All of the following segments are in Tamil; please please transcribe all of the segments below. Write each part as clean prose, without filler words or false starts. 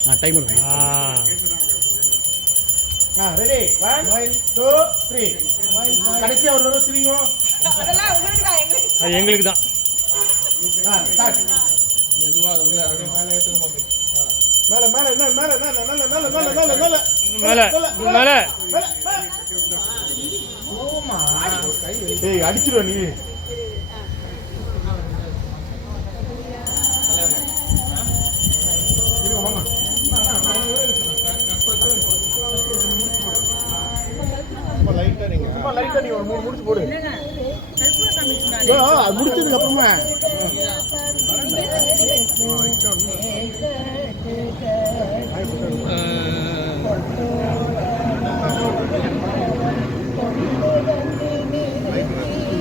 டைமர் ரெடி 1 2 3 கடைசியா ஒரு தடவை சிரிங்க. அதெல்லாம் உங்களுக்கு தான், எங்களுக்கு அது எங்களுக்கு தான். ஸ்டார்ட். மெதுவா உள்ள மேலே ஏத்துங்க மம்மி. மேலே மேலே மேலே மேலே மேலே மேலே மேலே மேலே மேலே மேலே ஓமா ஏய் அடிச்சிடுவ நீ. இருங்க மாமா. சும்மா லைட்டா நீங்க ஒரு மூணு முடிச்சு போடு. அது முடிச்சதுக்கு அப்புறமா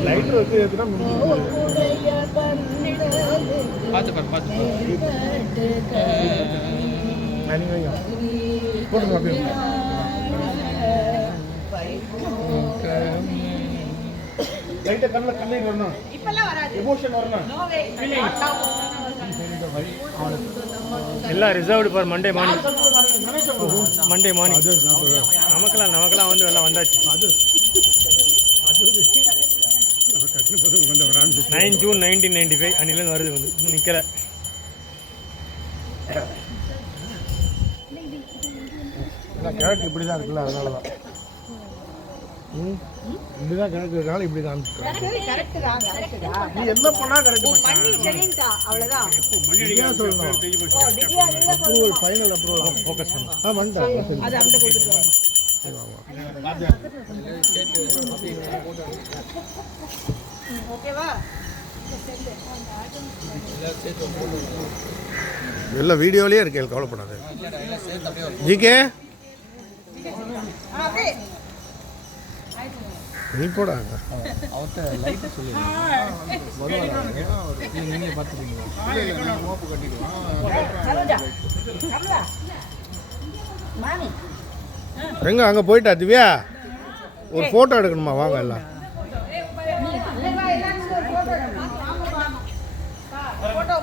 லைட்டர் வச்சு எதுனா பார்த்து போட்டுங்க அப்படியே. லைட்டா கண்ணீர் வரணும், இப்பெல்லாம் வராது. எமோஷன் வரணும். எல்லாம் reserved for Monday morning. Monday morning நமக்கெல்லாம் வந்து எல்லாம் வந்தாச்சு. 9 ஜூன் 1995 அன்னிலேருந்து வருது வந்து இன்னும் நிற்கலை. கிழக்கு இப்படி தான் இருக்குல்ல, அதனால தான் இப்படிதான் கிழக்கு இருக்கனால இப்படி காமிச்சிருக்காங்க. நீ என்ன பண்ணா கரெக்ட் அவ்வளவுதான். அப்ரூவல் ஃபைனல் அப்ரூவல் ஃபோக்கஸ் பண்ணு. வந்துட்டேன். அது அந்த கொடுத்துட்டு ஓகேவா? எல்லாம் வீடியோலயே இருக்கு, கவலைப்படாது. ஜிகே நீ போடாங்க. அவர்கிட்ட லைட்டு சொல்லி நீங்களே பார்த்துருக்கீங்களா? எங்க அங்கே போயிட்டா திவ்யா? ஒரு ஃபோட்டோ எடுக்கணுமா? வாங்க எல்லாம். போட்டோ